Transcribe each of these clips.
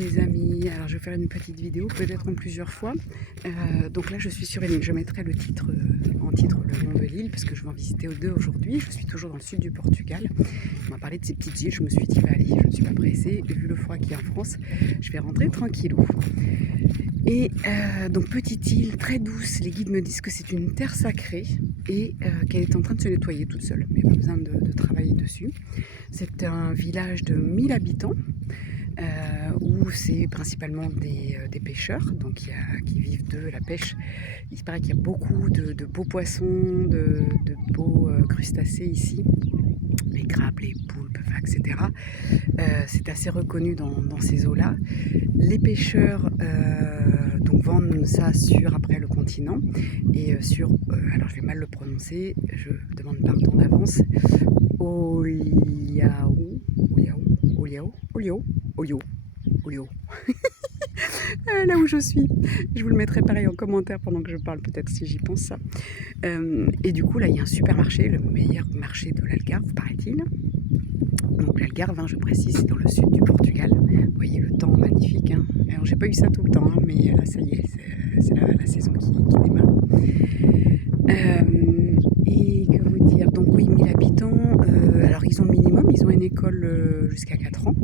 les amis, alors je vais faire une petite vidéo, peut-être en plusieurs fois. Donc là je suis sur une île, je mettrai le titre, en titre le nom de l'île, parce que je vais en visiter deux aujourd'hui. Je suis toujours dans le sud du Portugal. On m'a parlé de ces petites îles, je me suis dit, bah allez, je ne suis pas pressée, et vu le froid qu'il y a en France, je vais rentrer tranquillou. Et donc petite île, très douce, les guides me disent que c'est une terre sacrée, et qu'elle est en train de se nettoyer toute seule, mais pas besoin de travailler dessus. C'est un village de 1000 habitants, où c'est principalement des pêcheurs, donc qui vivent de la pêche. Il paraît qu'il y a beaucoup de beaux poissons, de beaux crustacés ici, les crabes, les poulpes, etc. C'est assez reconnu dans ces eaux-là. Les pêcheurs donc vendent ça sur après le continent et sur, alors je vais mal le prononcer, je demande pardon d'avance, Oliao, Olio. Là où je suis. Je vous le mettrai pareil en commentaire pendant que je parle, peut-être si j'y pense ça. Et du coup, là, il y a un supermarché, le meilleur marché de l'Algarve, paraît-il. Donc l'Algarve, hein, je précise, c'est dans le sud du Portugal. Vous voyez le temps magnifique. Hein. Alors, j'ai pas eu ça tout le temps, hein, mais là, ça y est, c'est la saison qui démarre. Et que vous dire, donc oui, 1000 habitants, alors ils ont le minimum, ils ont une école jusqu'à 4 ans.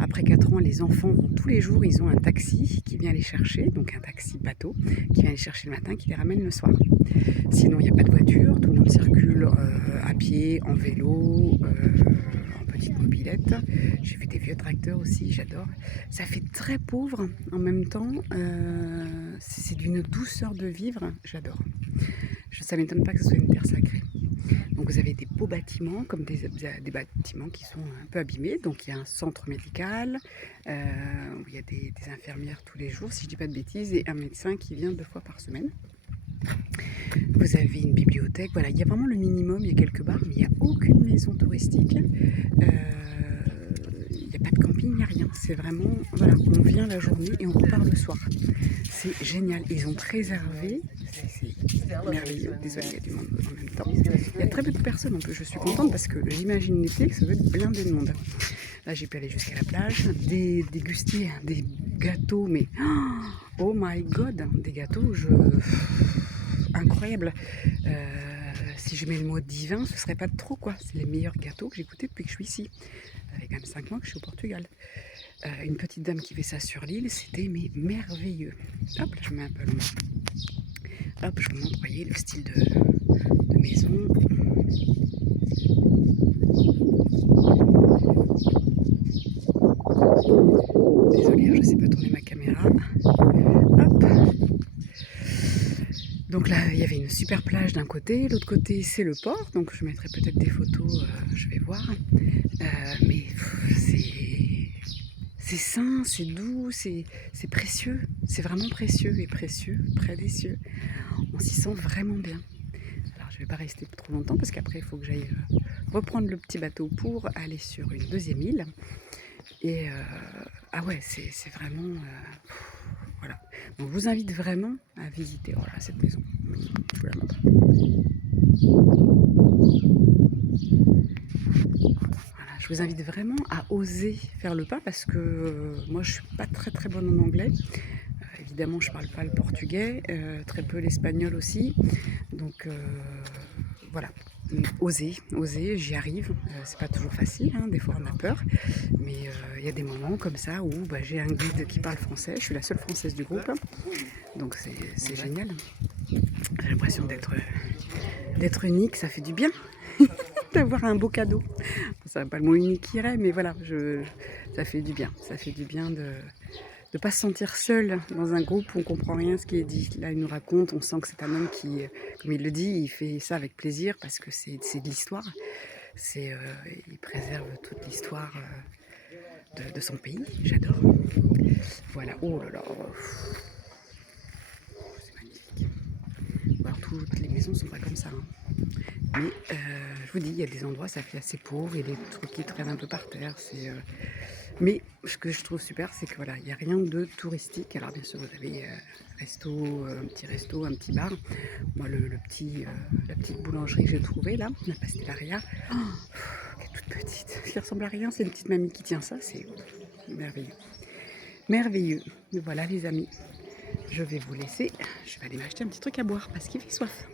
Après 4 ans, les enfants vont tous les jours, ils ont un taxi qui vient les chercher, donc un taxi bateau, qui vient les chercher le matin, qui les ramène le soir. Sinon, il n'y a pas de voiture, tout le monde circule à pied, en vélo, en petite mobilette. J'ai vu des vieux tracteurs aussi, j'adore. Ça fait très pauvre en même temps, c'est d'une douceur de vivre, j'adore. Ça ne m'étonne pas que ce soit une terre sacrée. Donc vous avez des beaux bâtiments, comme des bâtiments qui sont un peu abîmés. Donc il y a un centre médical, où il y a des infirmières tous les jours, si je ne dis pas de bêtises, et un médecin qui vient 2 fois par semaine. Vous avez une bibliothèque, voilà, il y a vraiment le minimum, il y a quelques bars, mais il n'y a aucune maison touristique. Il n'y a pas de camping, il n'y a rien. C'est vraiment, voilà, on vient la journée et on repart le soir. C'est génial. Ils ont préservé, c'est merveilleux. Désolé, il y a du monde en même temps. Il y a très peu de personnes en plus. Je suis contente parce que j'imagine l'été que ça va être blindé de monde. Là, j'ai pu aller jusqu'à la plage, déguster des gâteaux, mais oh my god, des gâteaux, incroyable. Si je mets le mot divin, ce serait pas de trop quoi. C'est les meilleurs gâteaux que j'ai goûtés depuis que je suis ici. Ça fait quand même 5 mois que je suis au Portugal. Une petite dame qui fait ça sur l'île, c'était mais merveilleux. Hop, là je mets un peu long. Hop, je vous montre, voyez, le style de maison. Désolée, je ne sais pas tourner ma caméra. Hop. Donc là, il y avait une super plage d'un côté, l'autre côté c'est le port, donc je mettrai peut-être des photos, je vais voir. Mais c'est sain, c'est doux, c'est précieux, c'est vraiment précieux et précieux, près des cieux. On s'y sent vraiment bien. Alors je ne vais pas rester trop longtemps parce qu'après il faut que j'aille reprendre le petit bateau pour aller sur une deuxième île. Et ah ouais, c'est vraiment... voilà. Donc je vous invite vraiment à visiter cette maison. Je vous la montre. Voilà, je vous invite vraiment à oser faire le pas parce que moi je suis pas très bonne en anglais. Évidemment je parle pas le portugais, très peu l'espagnol aussi. Donc voilà. Oser, j'y arrive. C'est pas toujours facile, hein, des fois on a peur, mais il y a des moments comme ça où j'ai un guide qui parle français, je suis la seule française du groupe, donc c'est génial. J'ai l'impression d'être unique, ça fait du bien d'avoir un beau cadeau. Ça va pas le mot unique qui irait, mais voilà, ça fait du bien de ne pas se sentir seul dans un groupe où on comprend rien ce qui est dit. Là, il nous raconte, on sent que c'est un homme qui, comme il le dit, il fait ça avec plaisir parce que c'est de l'histoire. Il préserve toute l'histoire de son pays. J'adore. Voilà. Oh là là. C'est magnifique. Alors, toutes les maisons sont pas comme ça. Hein. Mais je vous dis, il y a des endroits, ça fait assez pauvre, il y a des trucs qui traînent un peu par terre. Mais ce que je trouve super, c'est que voilà, il n'y a rien de touristique. Alors bien sûr, vous avez un petit resto, un petit bar. Moi, la petite boulangerie que j'ai trouvée là, la Pastelaria, qui est toute petite, qui ressemble à rien, c'est une petite mamie qui tient ça, c'est merveilleux. merveilleux. Mais voilà les amis, je vais vous laisser. Je vais aller m'acheter un petit truc à boire parce qu'il fait soif.